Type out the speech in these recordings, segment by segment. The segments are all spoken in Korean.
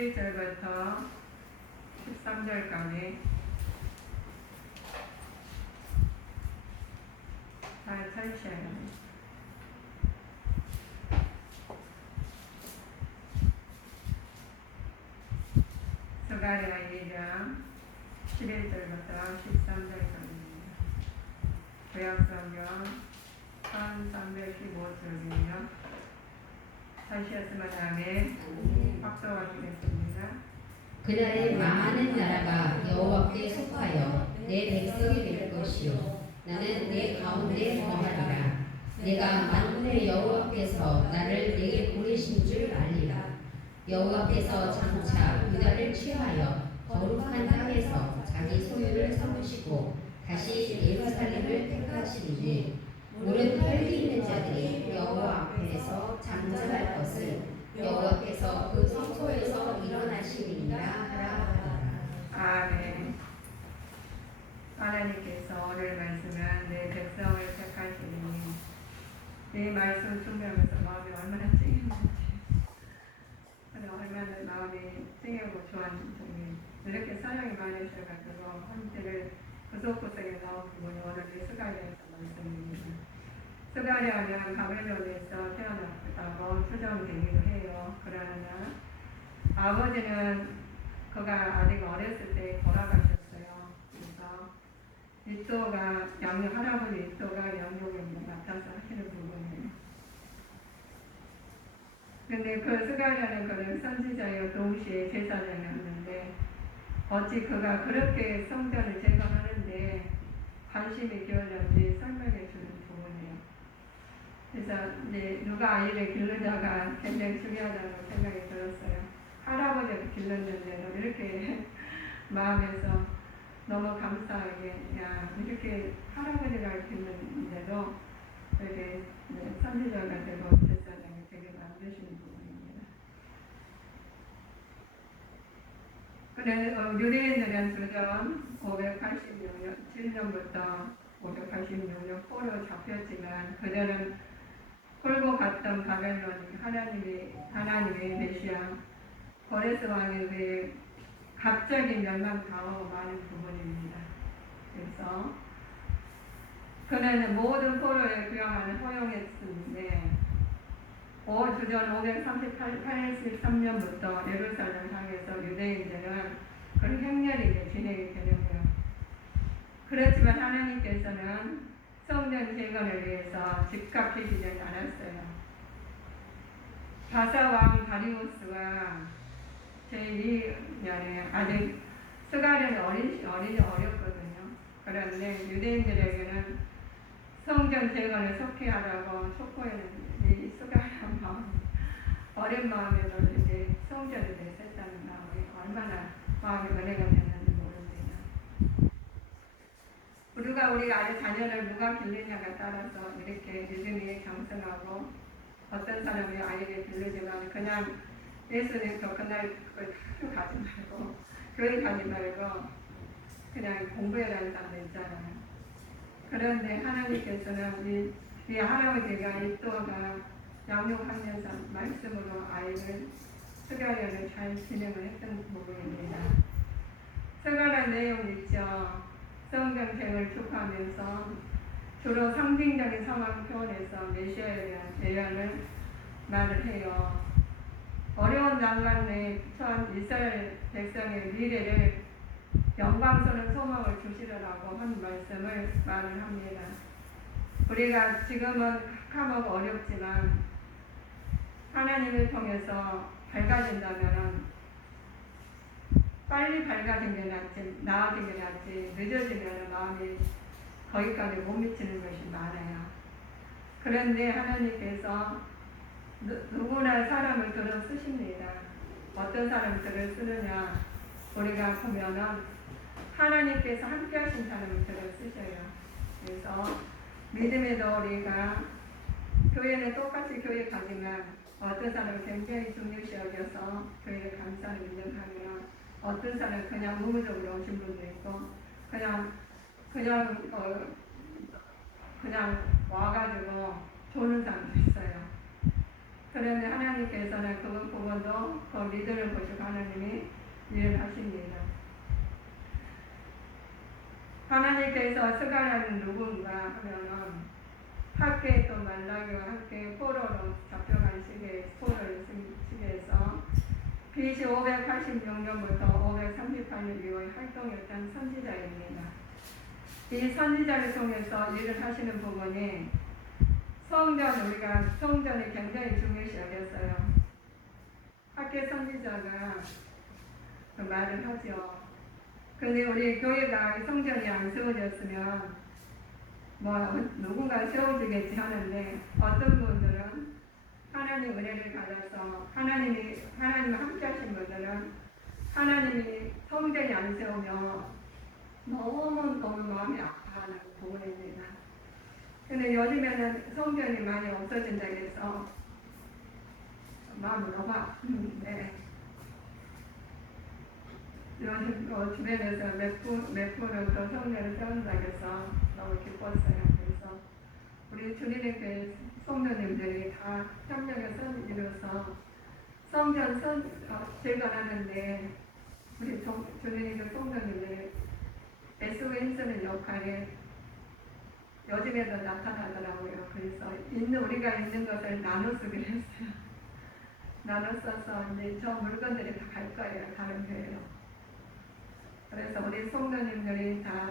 11절부터 13절까지 잘 찾으셔야 합니다. 스가랴 2장 11절부터 13절까지입니다. 구약성경 1315쪽이며 다시 했으면 다음에 확도하시겠습니다. 그날에 많은 나라가 여호와께 속하여 내 백성이 될 것이요 나는 내 가운데 거하리라. 내가 만군의 여호와께서 나를 내게 보내신 줄 알리라. 여호와께서 장차 유다를 취하여 거룩한 땅에서 자기 소유를 삼으시고 다시 예루살렘을 택하시리니 모든 혈기 있는 자들이 여호와 앞에서 잠잠할 것을 여호와께서 그 성소에서 일어나시리라 하라. 아멘. 하나님께서 오늘 말씀은 내 백성을 택하시니 이 말씀 준비하면서 마음이 얼마나 찡했는지 얼마나 마음이 찡하고 좋았는지 이렇게 사랑이 많으셔가지고 한때를 구석구석에 나온 부분이 오늘 이 스가랴에서 말씀입니다. 스가랴는 바벨론에서 태어났다고 추정되기도 해요. 그러나 아버지는 그가 아직 어렸을 때 돌아가셨어요. 그래서 이토가 할아버지 이토가 양육을 맡아서 하시는 부분이에요. 근데 그 스가랴는 그는 선지자요 동시에 제사장이었는데 어찌 그가 그렇게 성전을 제거하는데 관심이 기울였는지 설명해 주는 부분이에요. 그래서 이제 누가 아이를 기르다가 굉장히 중요하다고 생각이 들었어요. 할아버지를 길렀는데도 이렇게 마음에서 너무 감사하게 이렇게 할아버지를 길렀는데도 이렇게 선지자가 되고 제사장이 되게 만드시는 부분입니다. 그래 유대인들은 주전 586년 586년 포로 잡혔지만 그들은 끌고 갔던 바벨론이 하나님의 메시아 고레스 왕에 의해 갑자기 멸망당하고 마는 부분입니다. 그래서 그는 모든 포로에 귀환을 허용했는데 주전 583년부터 예루살렘 향해서 유대인들은 그런 행렬이 진행이 되려고요. 그렇지만 하나님께서는 성전 재건을 위해서 즉각해지지 않았어요. 바사왕 다리우스가 제2년에 아직 스가랴는 어렸거든요. 그런데 유대인들에게는 성전 재건을 속히 하라고 촉구했는데 이 스가랴 어린 마음에도 이제 성전을 내셨다는 마음이 얼마나 마음이 은혜가 됐는지 모릅니다. 우리가 아이 자녀를 누가 길르냐가 따라서 이렇게 믿음이 강성하고 어떤 사람이 아이를 길르지만 그냥 예수님도 그날 그걸 다 가지 말고 교회 가지 말고 그냥 공부해라는 사람도 있잖아요. 그런데 하나님께서는 이 할아버지가 이또가 양육하면서 말씀으로 아이를 스가랴를 잘 진행을 했던 부분입니다. 스가랴 내용 있죠. 성경책을 축하하면서 주로 상징적인 상황 표현에서 메시아에 대한 예언을 말을 해요. 어려운 난관 내에 처한 이스라엘 백성의 미래를 영광스러운 소망을 주시려고 한 말씀을 말을 합니다. 우리가 지금은 캄캄하고 어렵지만 하나님을 통해서 밝아진다면 빨리 밝아진 게 낫지, 나아진 게 낫지, 늦어지면 마음이 거기까지 못 미치는 것이 많아요. 그런데 하나님께서 누구나 사람을 들어 쓰십니다. 어떤 사람을 들어 쓰느냐, 우리가 보면은 하나님께서 함께 하신 사람을 들어 쓰셔요. 그래서 믿음에도 우리가 교회는 똑같이 교회 가지만 어떤 사람은 굉장히 중요시 여겨서 교회를 감사하는 인정하면 어떤 사람은 그냥 의무적으로 오신 분도 있고 그냥 와가지고 조는 사람도 있어요. 그런데 하나님께서는 그 부분도 그 믿음을 보시고 하나님이 일을 하십니다. 하나님께서 스가랴는 누군가 하면은 학계에 또 말라기와 학계에 포로로 잡혀간 시기에서 BC 586년부터 538년 이후의 활동했던 선지자입니다. 이 선지자를 통해서 일을 하시는 부분이 우리가 성전이 굉장히 중요시 여겼어요. 학계 선지자가 그 말을 하죠. 근데 우리 교회가 성전이 안 세워졌으면 누군가 세워주겠지 하는데 어떤 분들은 하나님 은혜를 받아서 하나님 함께 하신 분들은 하나님이 성전이 안 세우면 너무 마음이 아파하는 부분입니다. 근데 요즘에는 성전이 많이 없어진다고 해서 마음이 너무 아픈데 요즘 주변에서 몇 분은 또 성전을 세운다고 해서 너무 기뻤어요. 그래서 우리 주님의 교회 성도님들이 다 협력해서 이루어서 성전 재건하는데 우리 주님의 교회 성도님들이 애쓰고 힘쓰는 역할이 요즘에도 나타나더라고요. 그래서 우리가 있는 것을 나눠 쓰기로 했어요. 나눠 써서 이제 저 물건들이 다 갈 거예요. 다른 교회로. 그래서 우리 성도님들이 다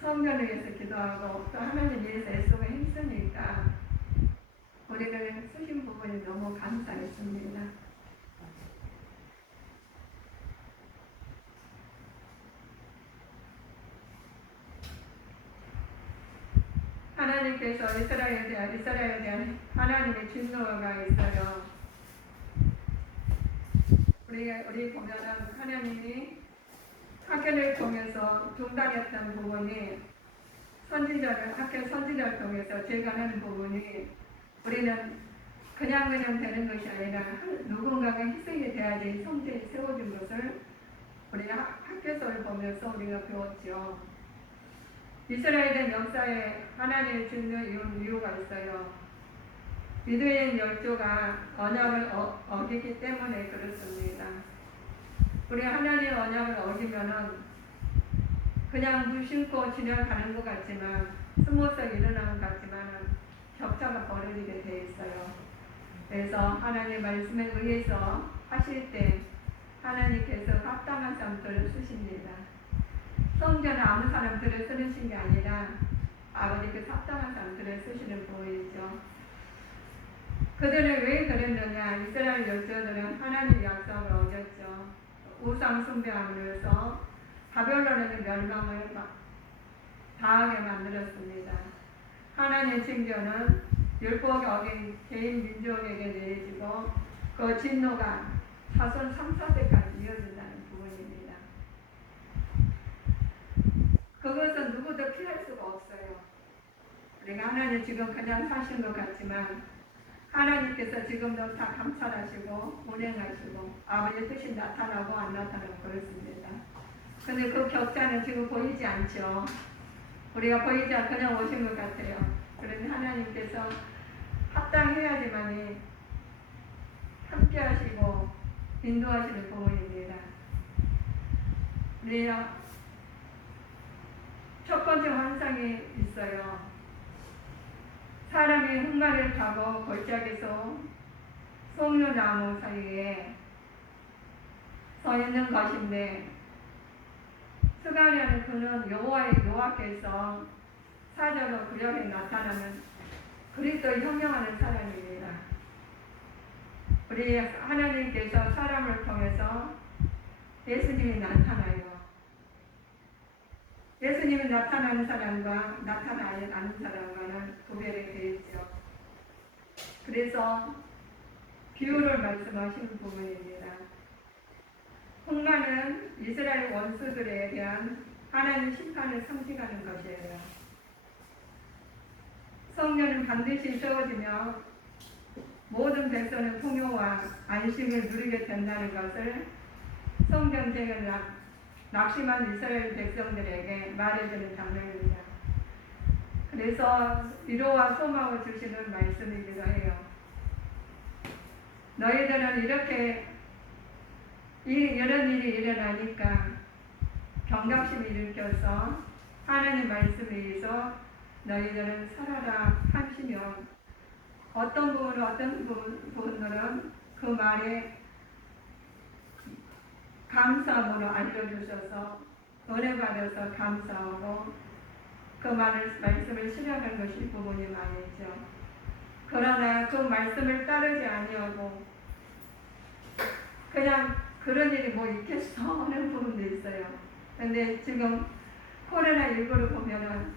성전을 위해서 기도하고 또 하나님 위해서 애쓰고 힘쓰니까 우리를 쓰신 부분이 너무 감사했습니다. 하나님께서 이스라엘에 대한 하나님의 진노가 있어요. 우리 보면은 하나님이 학교를 통해서 중단했던 부분이 학교 선지자를 통해서 재건하는 부분이 우리는 그냥 되는 것이 아니라 누군가가 희생이 돼야지 성전이 세워진 것을 우리 학교에서 보면서 우리가 배웠죠. 이스라엘의 역사에 하나님의 진노 이유가 있어요. 유대인 열조가 언약을 어기기 때문에 그렇습니다. 우리 하나님의 언약을 어기면은 그냥 무심코 지나가는 것 같지만 스무스하게 일어나는 것 같지만 격차가 벌어지게 돼 있어요. 그래서 하나님의 말씀에 의해서 하실 때 하나님께서 합당한 사람들을 쓰십니다. 성전은 아무 사람들을 쓰신 게 아니라 아버지께서 합당한 사람들을 쓰시는 부분이죠. 그들은 왜 그랬느냐? 이스라엘 열조들은 하나님의 약속을 어겼죠. 우상 숭배함으로써 바벨론의 멸망을 당하게 만들었습니다. 하나님의 징조는 율법을 어긴 개인 민족에게 내려지고 그 진노가 자손 3, 4대까지 이어진다는 부분입니다. 그것은 누구도 피할 수가 없어요. 우리가 하나님 지금 그냥 사신 것 같지만 하나님께서 지금도 다 감찰하시고 운행하시고 아버지의 뜻이 나타나고 안 나타나고 그렇습니다. 근데 그 격차는 지금 보이지 않죠. 우리가 보이지 않고 그냥 오신 것 같아요. 그런데 하나님께서 합당해야지만이 함께 하시고 인도하시는 부분입니다. 우리 첫 번째 환상이 있어요. 사람이 흑마를 타고 골짜기에서 송유나무 사이에 서 있는 것인데 스가랴는 그는 여호와께서 사자로 구약에 나타나는 그리스도를 형용하는 사람입니다. 우리 하나님께서 사람을 통해서 예수님이 나타나요. 예수님이 나타나는 사람과 나타나지 않는 사람과는 구별이 되어 있죠. 그래서 비유를 말씀하시는 부분입니다. 흑마는 이스라엘 원수들에 대한 하나님 심판을 상징하는 것이에요. 성전은 반드시 세워지며 모든 백성의 풍요와 안식을 누리게 된다는 것을 성전 재건을 낙심한 이스라엘 백성들에게 말해주는 장면입니다. 그래서 위로와 소망을 주시는 말씀이기도 해요. 너희들은 이렇게 이런 일이 일어나니까 경각심을 일으켜서 하나님 말씀에 의해서 너희들은 살아라 하시면 어떤 부분들은 그 말에 감사함으로 알려주셔서 은혜 받아서 감사하고 그 말씀을 실현한 것이 부분이 많겠죠. 그러나 그 말씀을 따르지 아니하고 그냥 그런 일이 뭐 있겠어 하는 부분도 있어요. 근데 지금 코로나19를 보면은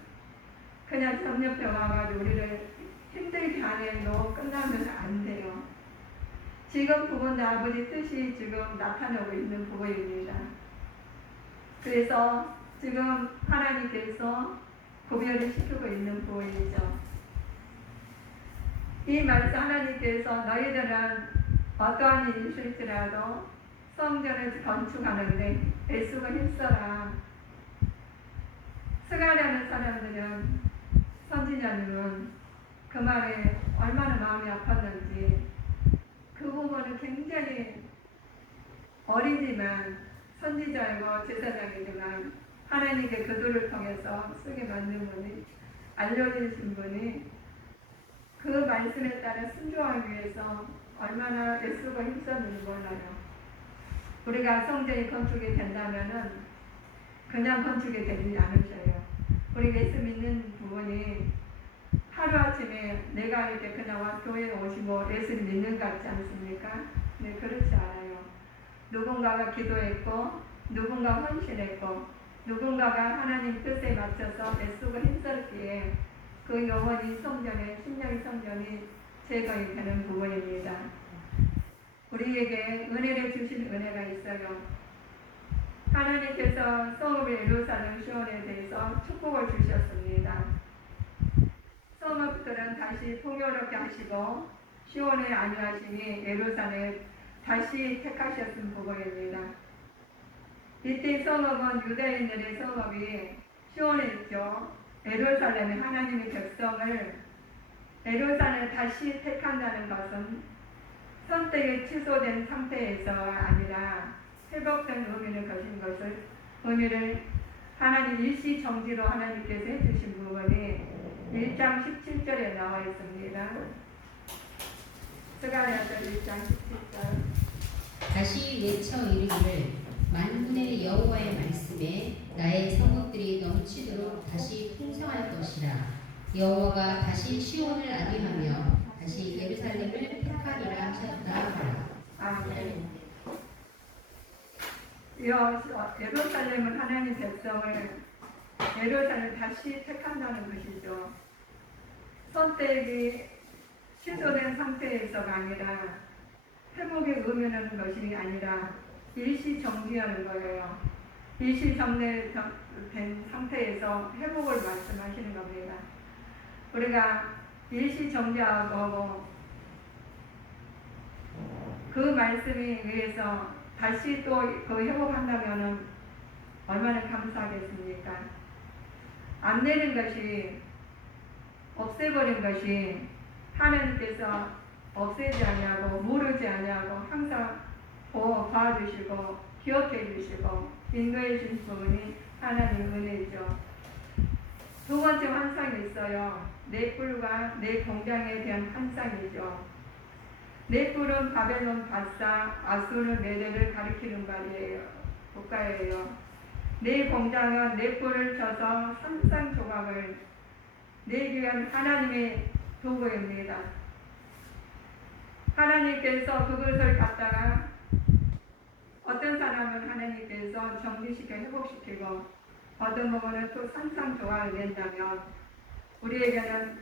그냥 협력해 와가지고 우리를 힘들게 하내도 끝나면 안 돼요. 지금 부분 아버지 뜻이 지금 나타나고 있는 부분입니다. 그래서 지금 하나님께서 구별을 시키고 있는 부분이죠. 이 말씀 하나님께서 너희들은 어떠한 일이 있을지라도 성전을 건축하는데 애쓰고 힘써라. 스가랴는 사람들은 선지자님은 그 말에 얼마나 마음이 아팠는지 그 부분은 굉장히 어리지만 선지자이고 제사장이지만 하나님께 그들을 통해서 쓰게 만든 분이 알려주신 분이 그 말씀에 따라 순종하기 위해서 얼마나 애쓰고 힘썼는지 몰라요. 우리가 성전이 건축이 된다면은 그냥 건축이 되지 않으셔요. 우리 예수 믿는 부분이 하루아침에 내가 이렇게 그냥 교회에 오시고 예수를 믿는 것 같지 않습니까? 네, 그렇지 않아요. 누군가가 기도했고 누군가 헌신했고 누군가가 하나님 뜻에 맞춰서 애쓰고 힘썼기에 그 영혼이 성전에 심령의 성전이 제거이 되는 부분입니다. 우리에게 은혜를 주신 은혜가 있어요. 하나님께서 성읍의 예루살렘 시온에 대해서 축복을 주셨습니다. 성읍들은 다시 풍요롭게 하시고 시온의 안위하심이 예루살렘 다시 택하셨은 부분입니다. 이때 성읍은 유대인들의 성읍이 시온에 있죠. 예루살렘의 하나님의 백성을 예루살렘에 다시 택한다는 것은 선택이 취소된 상태에서가 아니라 회복된 의미를 거신 것을 의미를 하나님 일시정지로 하나님께서 해주신 부분이 1장 17절에 나와 있습니다. 스가랴서 1장 17절 다시 외쳐 이르기를 만군의 여호와의 말씀에 나의 성읍들이 넘치도록 다시 풍성할 것이라. 여호와가 다시 시온을 안위하며 다시 예루살렘을 택하리라 하셨다. 아멘. 예루살렘은 하나님 백성을 예루살렘을 다시 택한다는 것이죠. 선택이 취소된 상태에서가 아니라 회복의 의미하는 것이 아니라 일시 정지하는 거예요. 일시 정지된 상태에서 회복을 말씀하시는 겁니다. 우리가 일시 정지하고 그 말씀에 의해서 다시 또 그 회복한다면 얼마나 감사하겠습니까? 안 되는 것이 없애버린 것이 하나님께서 없애지 아니하고 모르지 아니하고 항상 봐주시고 기억해 주시고 인도해 주신 부분이 하나님의 은혜이죠. 두 번째 환상이 있어요. 네 뿔과 네 공장에 대한 환상이죠. 네 뿔은 바벨론 바사 아수르 메대를 가리키는 국가예요. 네 공장은 네 뿔을 쳐서 산산 조각을 내기 위한 하나님의 도구입니다. 하나님께서 그것을 갖다가 어떤 사람은 하나님께서 정리시켜 회복시키고 어떤 부분은 또 산산 조각을 낸다면 우리에게는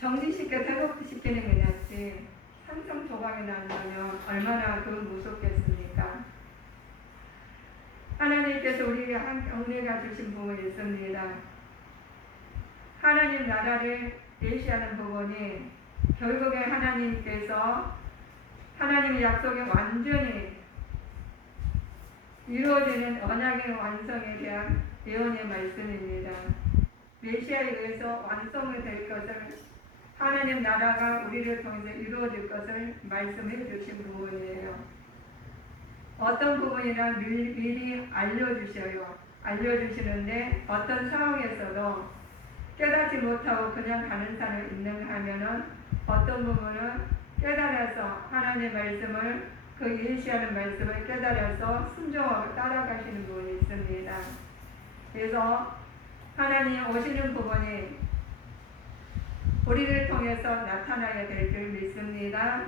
정리시켜 회복시키는 게 낫지 산산 조각이 난다면 얼마나 그 무섭겠습니까? 하나님께서 우리에게 은혜가 주신 부분이 있습니다. 하나님 나라를 예시하는 부분이 결국에 하나님께서 하나님의 약속이 완전히 이루어지는 언약의 완성에 대한 예언의 말씀입니다. 메시아에 의해서 완성이 될 것을 하나님 나라가 우리를 통해서 이루어질 것을 말씀해 주신 부분이에요. 어떤 부분이나 미리 알려주시는데 어떤 상황에서도 깨닫지 못하고 그냥 가는 사람이 있는가 하면은 어떤 부분은 깨달아서 하나님의 말씀을 그 예시하는 말씀을 깨달아서 순종하고 따라가시는 부분이 있습니다. 그래서 하나님 오시는 부분이 우리를 통해서 나타나야 될 줄 믿습니다.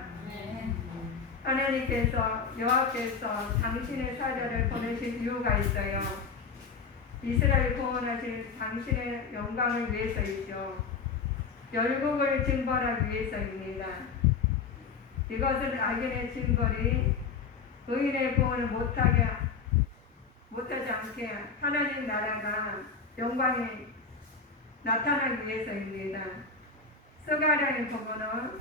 하나님께서 여호와께서 당신의 사자를 보내신 이유가 있어요. 이스라엘 구원하실 당신의 영광을 위해서이죠. 열국을 징벌하기 위해서입니다. 이것은 악인의 징벌이 의인의 구원을 못하지 않게 하나님 나라가 영광이 나타나기 위해서입니다. 스가랴의 부분은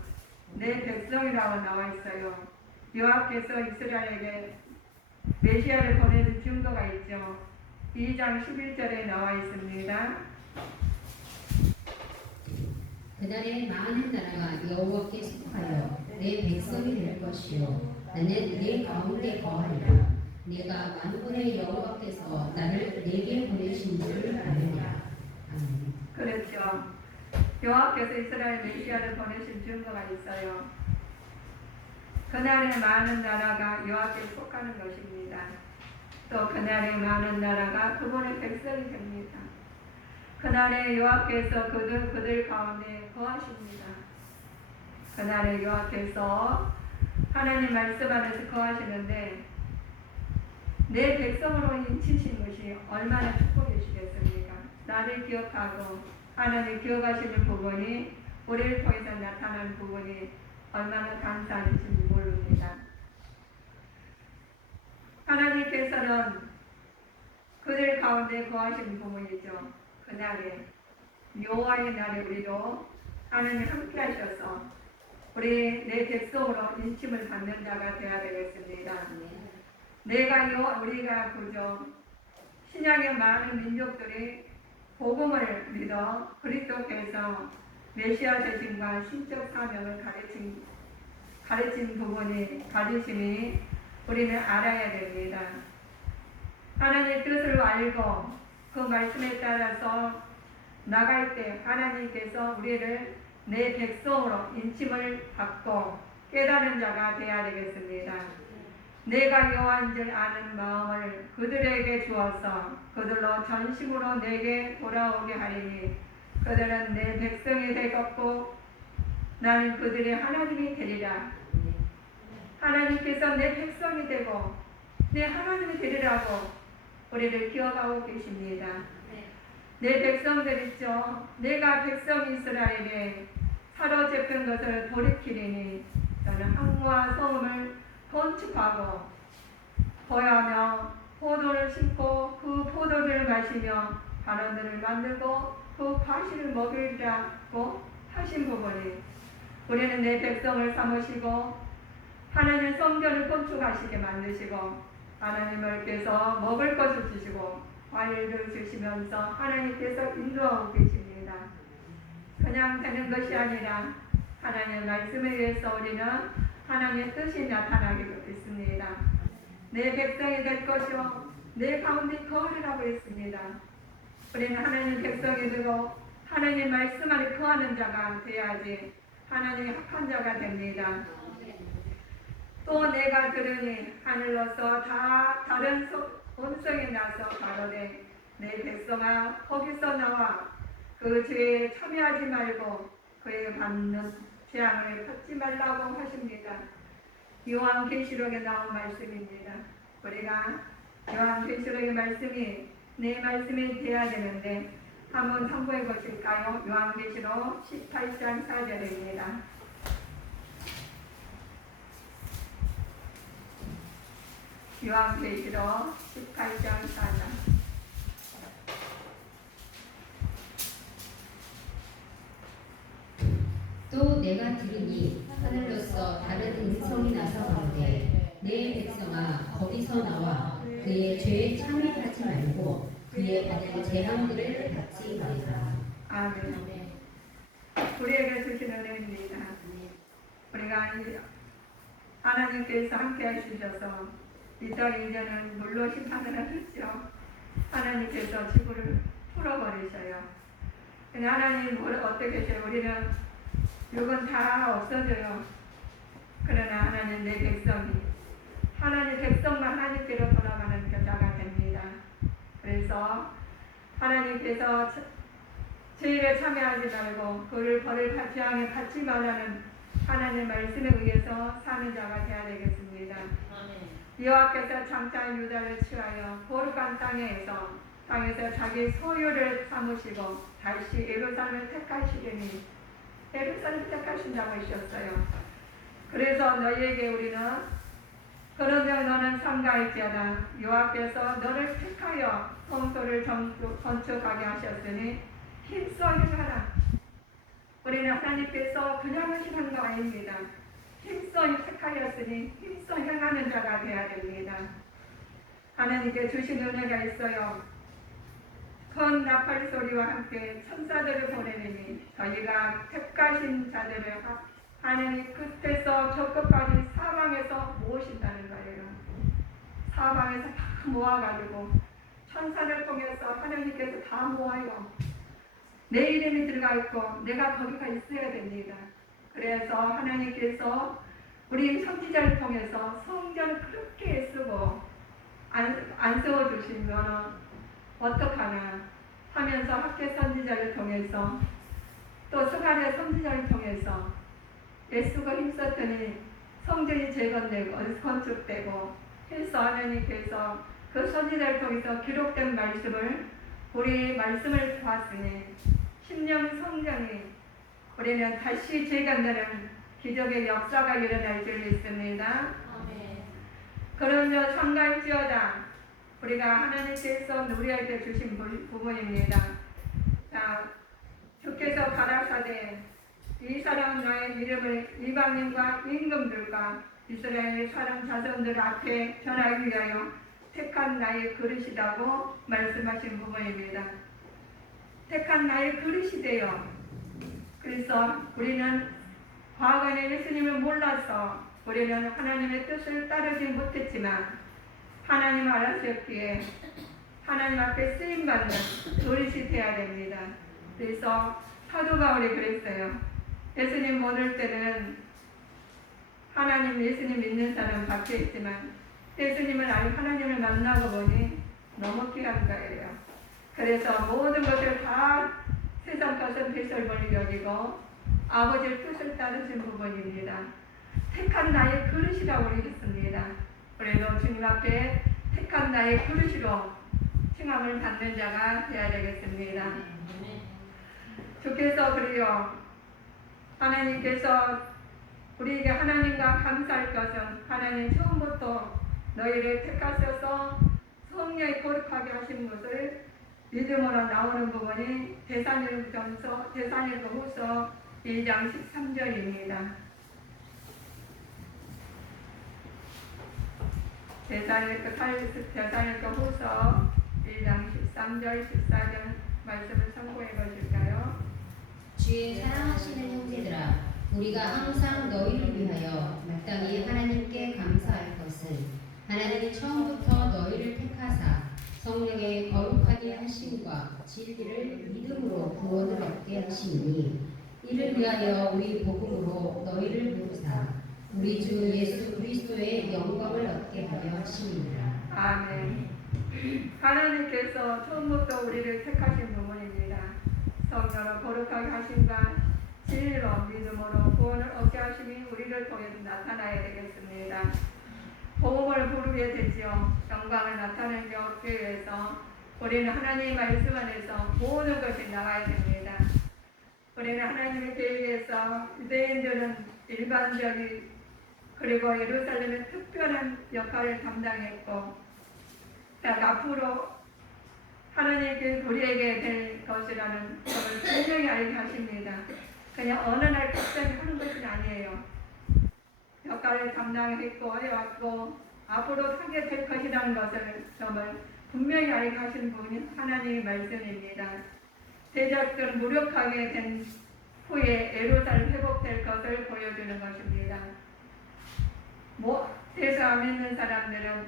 내 백성이라고 나와 있어요. 여호와께서 이스라엘에게 메시아를 보내준 증거가 있죠. 2장 11절에 나와 있습니다. 그날에 많은 나라가 여호와께 속하여 내 백성이 될 것이요 나는 내 가운데 거하리라. 내가 만군의 여호와께서 나를 내게 보내신 줄을 아느니라. 아멘. 그렇죠. 여호와께서 이스라엘 메시아를 보내신 증거가 있어요. 그날에 많은 나라가 여호와께 속하는 것입니다. 또 그날에 많은 나라가 그분의 백성이 됩니다. 그날에 여호와께서 그들 가운데 거하십니다. 그날에 여호와께서 하나님 말씀 안에서 거하시는데 내 백성으로 인치신 것이 얼마나 축복이시겠습니까? 나를 기억하고 하나님 기억하시는 부분이 우리를 통해서 나타나는 부분이 얼마나 감사하신지 모릅니다. 하나님께서는 그들 가운데 거하시는 부분이죠. 그날에 여호와의 날에 우리도 하나님 함께 하셔서 우리 내 백성으로 인침을 받는 자가 되어야 되겠습니다. 우리가 그저 신약의 많은 민족들이 복음을 믿어 그리스도께서 메시아 되심과 신적 사명을 가르침이 우리는 알아야 됩니다. 하나님의 뜻을 알고 그 말씀에 따라서 나갈 때 하나님께서 우리를 내 백성으로 인침을 받고 깨달은 자가 되어야 되겠습니다. 내가 여호와인 줄 아는 마음을 그들에게 주어서 그들로 전심으로 내게 돌아오게 하리니 그들은 내 백성이 되겠고 나는 그들의 하나님이 되리라. 하나님께서 내 백성이 되고 내 하나님이 되리라고 우리를 기억하고 계십니다. 내 백성들 있죠. 내가 백성 이스라엘에 사로잡힌 것을 돌이키리니 저는 항구와 성읍을 건축하고 거하며 포도를 심고 그 포도를 마시며 반원들을 만들고 그 과실을 먹이라고 하신 부분이 우리는 내 백성을 삼으시고 하나님 성전을 건축하시게 만드시고 하나님께서 먹을 것을 주시고 과일을 주시면서 하나님께서 인도하고 계십니다. 그냥 되는 것이 아니라 하나님의 말씀에 의해서 우리는 하나님의 뜻이 나타나게 됐습니다. 내 백성이 될 것이요 내 가운데 거하리라고 했습니다. 우리는 하나님 백성이 되고 하나님 말씀 안에 거하는 자가 되어야지 하나님의 합한 자가 됩니다. 또 내가 들으니 하늘로서 다 다른 음성이 나서 가로되 내 백성아 거기서 나와 그 죄에 참여하지 말고 그에 받는 재앙을 받지 말라고 하십니다. 요한계시록에 나온 말씀입니다. 우리가 요한계시록의 말씀이 내 말씀이 되어야 되는데 한번 참고해 보실까요? 요한계시록 18장 4절입니다. 요한계시록 18장 4절. 또 내가 들으니 하늘로서 다른 음성이 나서 가로되 내 백성아 거기서 나와 그의 죄에 참여하지 말고 그의 받은 재앙들을 받지 말라. 아멘. 우리에게 주신 은혜입니다. 우리가 하나님께서 함께 해주셔서 이 땅 이제는 물로 심판을 하셨죠. 하나님께서 지구를 풀어버리셔요. 근데 하나님 어떻게 하셔요? 우리는 육은 다 없어져요. 그러나 하나님 내 백성이 하나님 백성만 하나님께로 돌아가는 자가 됩니다. 그래서 하나님께서 죄에 참여하지 말고 그를 벌을 향해 받지 말라는 하나님 말씀에 의해서 사는 자가 되어야 되겠습니다. 여호와께서 장차 유다를 취하여 거룩한 땅에서 자기 소유를 삼으시고 다시 예루살렘을 택하시리니 예루살렘을 택하신다고 하셨어요. 그래서 너희에게 우리는 그러면 너는 삼가할지어다 여호와께서 너를 택하여 성소를 건축하게 하셨으니 힘써 행하라. 우리는 하나님께서 그냥 하시는 거 아닙니다. 힘써 택하였으니 힘써 행하는 자가 되어야 됩니다. 하나님께 주신 은혜가 있어요. 큰 나팔 소리와 함께 천사들을 보내니 저희가 택하신 자들을 하나님 끝에서 저 끝까지 사방에서 모으신다는 거예요. 사방에서 다 모아가지고 천사를 통해서 하나님께서 다 모아요. 내 이름이 들어가 있고 내가 거기가 있어야 됩니다. 그래서 하나님께서 우리 선지자를 통해서 성전을 그렇게 애쓰고 안 세워주시면 어떡하나 하면서 학계 선지자를 통해서 또 스가랴 선지자를 통해서 애쓰고 힘썼더니 성전이 재건되고 건축되고 해서 하나님께서 그 선지자를 통해서 기록된 말씀을 우리 말씀을 보았으니 10년 성전이 우리는 다시 재건되는 기적의 역사가 일어날 줄 믿습니다. 그러면 삼가할지어다 우리가 하나님께서 우리에게 주신 부분입니다. 자, 주께서 가라사대 이 사람 나의 이름을 이방인과 임금들과 이스라엘 사람 자손들 앞에 전하기 위하여 택한 나의 그릇이라고 말씀하신 부분입니다. 택한 나의 그릇이 되어 그래서 우리는 과거에는 예수님을 몰라서 우리는 하나님의 뜻을 따르지 못했지만 하나님 알아주셨기에 하나님 앞에 쓰임받는 그릇이 되어야 됩니다. 그래서 사도 바울이 그랬어요. 예수님 모를 때는 하나님 예수님 믿는 사람 밖에 있지만 예수님을 알고 하나님을 만나고 보니 너무 귀한 거예요. 그래서 모든 것을 다 세상 것은 배설물이 여기고 아버지의 뜻을 따르신 부분입니다. 택한 나의 그릇이라고 그러겠습니다. 그래도 주님 앞에 택한 나의 그릇으로 칭함을 받는 자가 되어야 되겠습니다. 주께서 그래요. 하나님께서 우리에게 하나님과 감사할 것은 하나님 처음부터 너희를 택하셔서 성령이 거룩하게 하신 것을 믿음으로 나오는 부분이 데살로니가전서 데살로니가후서 1장 13절입니다. 데살로니가후서 1장 13절 14절 말씀을 참고해 보실까요? 주의 사랑하시는 형제들아 우리가 항상 너희를 위하여 마땅히 하나님께 감사할 것은 하나님이 처음부터 너희를 택하사 성령의 거룩하게 하심과 진리를 믿음으로 구원을 얻게 하시니 이를 위하여 우리 복음으로 너희를 부르사 우리 주 예수 그리스도의 영광을 얻게 하려 하심이니라. 아멘. 하나님께서 처음부터 우리를 택하신 부분입니다. 성령으로 거룩하게 하심과 진리로 믿음으로 구원을 얻게 하심이 우리를 통해서 나타나야 되겠습니다. 복음을 부르게 되지요. 영광을 나타내게 얻기 위해서 우리는 하나님의 말씀 안에서 모든 것이 나가야 됩니다. 우리는 하나님의 계획에서 유대인들은 일반적인 그리고 예루살렘의 특별한 역할을 담당했고 앞으로 하나님께 우리에게 될 것이라는 것을 분명히 알게 하십니다. 그냥 어느 날 갑자기 하는 것이 아니에요. 역할을 담당했고 해왔고 앞으로 하게 될 것이라는 것을 정말 분명히 알게 하신 분이 하나님의 말씀입니다. 대적들 무력하게 된 후에 예루살렘 회복될 것을 보여주는 것입니다. 예수 안 믿는 사람들은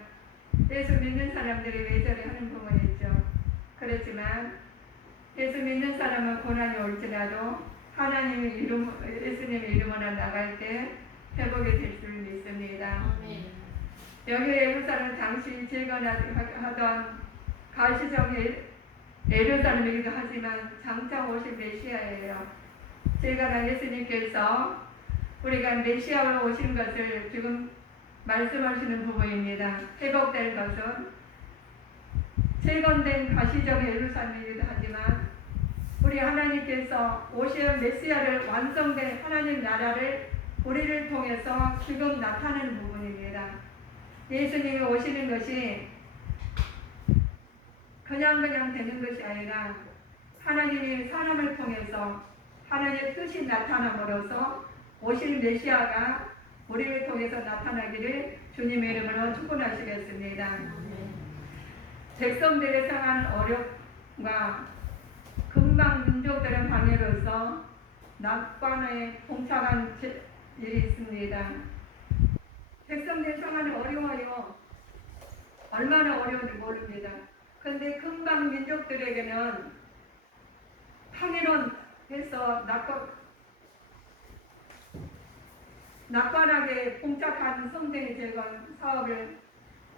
예수 믿는 사람들이 외절을 하는 부분이 있죠. 그렇지만 예수 믿는 사람은 고난이 올지라도 예수님의 이름으로 나갈 때 회복이 될 줄 믿습니다. 여기 예루살렘 당시 재건하던 가시적인 예루살렘이기도 하지만 장차 오실 메시아예요. 재건한 예수님께서 우리가 메시아로 오신 것을 지금 말씀하시는 부분입니다. 회복될 것은 재건된 가시적 예루살렘이기도 하지만 우리 하나님께서 오실 메시아를 완성된 하나님 나라를 우리를 통해서 지금 나타내는 부분입니다. 예수님이 오시는 것이 그냥 되는 것이 아니라 하나님이 사람을 통해서 하나님의 뜻이 나타남으로써 오실 메시아가 우리를 통해서 나타나기를 주님의 이름으로 축원하시겠습니다. 백성들의 상한 어려움과 금방 민족들의 방해로서 낙관에 봉착한 일이 있습니다. 백성들의 상한이 어려워요. 얼마나 어려운지 모릅니다. 그런데 금방 민족들에게는 방해론해서 낙관하게 봉착한 성전의 재건 사업을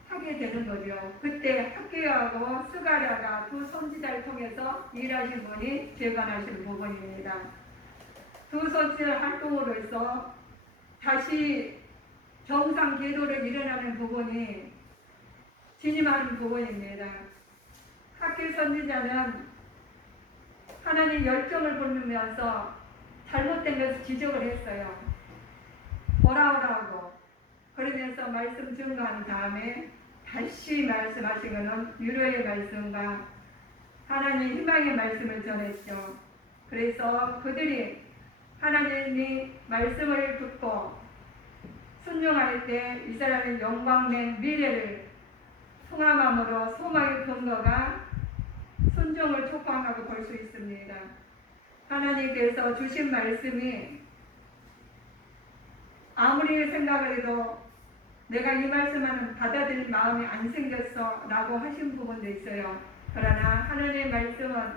하게 되는 거죠. 그때 학개하고 스가랴가 두 선지자를 통해서 일하신 분이 재건하신 부분입니다. 두 선지자 활동으로서 다시 정상 궤도를 일어나는 부분이 진임하는 부분입니다. 학개 선지자는 하나님 열정을 보면서 잘못된 것을 지적을 했어요. 오라오라고 그러면서 말씀 증거한 다음에 다시 말씀하신 것은 위로의 말씀과 하나님 희망의 말씀을 전했죠. 그래서 그들이 하나님이 말씀을 듣고 순종할 때 이스라엘의 영광된 미래를 통함으로 소망의 근거가 순종을 촉구하고 볼 수 있습니다. 하나님께서 주신 말씀이 아무리 생각을 해도 내가 이 말씀은 받아들일 마음이 안 생겼어 라고 하신 부분도 있어요. 그러나 하나님의 말씀은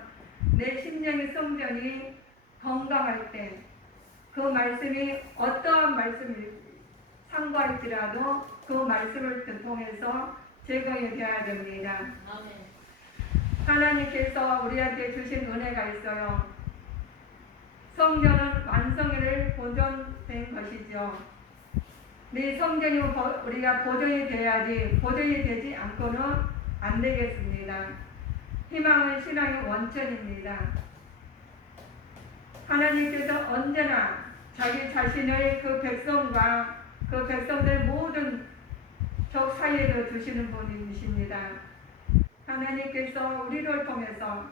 내 심령의 성전이 건강할 때 그 말씀이 어떠한 말씀일지 상고할지라도 그 말씀을 통해서 제공이 되어야 됩니다. 하나님께서 우리한테 주신 은혜가 있어요. 성전은 완성을 보존된 것이죠. 네 성전이 우리가 보존이 돼야지 보존이 되지 않고는 안 되겠습니다. 희망은 신앙의 원천입니다. 하나님께서 언제나 자기 자신을 그 백성과 그 백성들 모든 적 사이에도 두시는 분이십니다. 하나님께서 우리를 통해서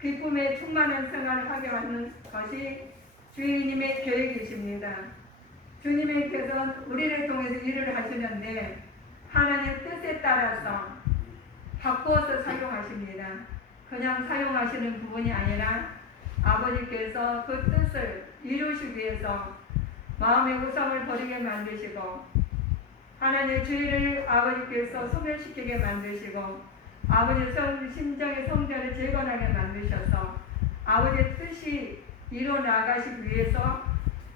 기쁨에 충만한 생활을 하게 하는 것이 주님의 계획이십니다. 주님께서는 우리를 통해서 일을 하시는데 하나님의 뜻에 따라서 바꾸어서 사용하십니다. 그냥 사용하시는 부분이 아니라 아버지께서 그 뜻을 이루시기 위해서 마음의 우상을 버리게 만드시고 하나님의 주의를 아버지께서 소멸시키게 만드시고 아버지의 심정의 성전을 재건하게 만드셔서 아버지의 뜻이 이루어나가시기 위해서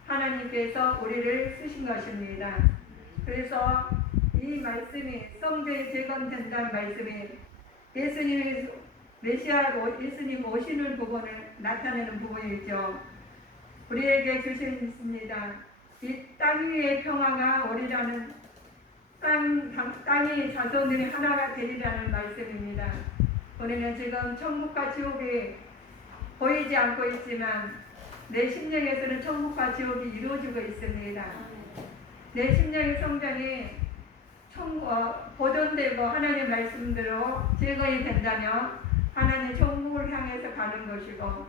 하나님께서 우리를 쓰신 것입니다. 그래서 이 말씀이 성전이 재건된다는 말씀이 예수님이 메시아로 예수님 오시는 부분을 나타내는 부분이죠. 우리에게 주십니다. 이 땅 위의 평화가 오리라는 땅이 자손들이 하나가 되리라는 말씀입니다. 우리는 지금 천국과 지옥이 보이지 않고 있지만 내 심령에서는 천국과 지옥이 이루어지고 있습니다. 내 심령의 성전이 보존되고 하나님의 말씀대로 재건이 된다면 하나님 천국을 향해서 가는 것이고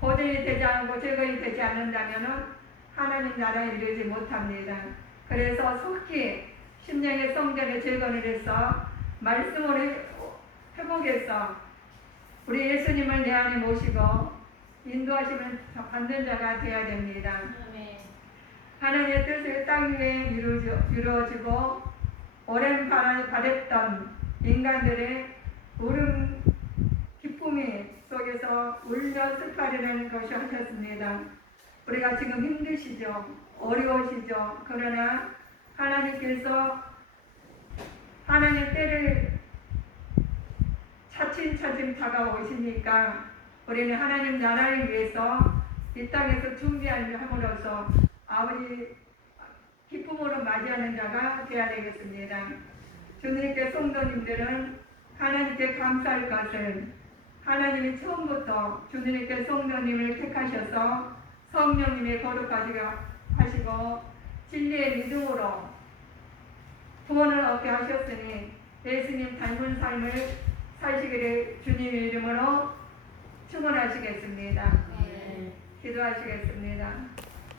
보존이 되지 않고 재건이 되지 않는다면 하나님 나라에 이르지 못합니다. 그래서 속히 심령의 성전에 재건을 해서 말씀으로 회복해서 우리 예수님을 내 안에 모시고 인도하심을 받는 자가 되어야 됩니다. 아멘. 하나님의 뜻을 땅 위에 이루어지고 오랜 바랬던 인간들의 울음 기쁨이 속에서 울며 슬퍼하려는 것이 하셨습니다. 우리가 지금 힘드시죠? 어려우시죠? 그러나 하나님께서 하나님 때를 차츰차츰 다가오시니까 우리는 하나님 나라를 위해서 이 땅에서 준비함으로써 아버지 기쁨으로 맞이하는 자가 되어야 되겠습니다. 주님께 성도님들은 하나님께 감사할 것은 하나님이 처음부터 주님께 성도님을 택하셔서 성령님의 거룩하시게 하시고 진리의 믿음으로 구원을 얻게 하셨으니 예수님 닮은 삶을 사시기를 주님의 이름으로 축원하시겠습니다. 네. 기도하시겠습니다.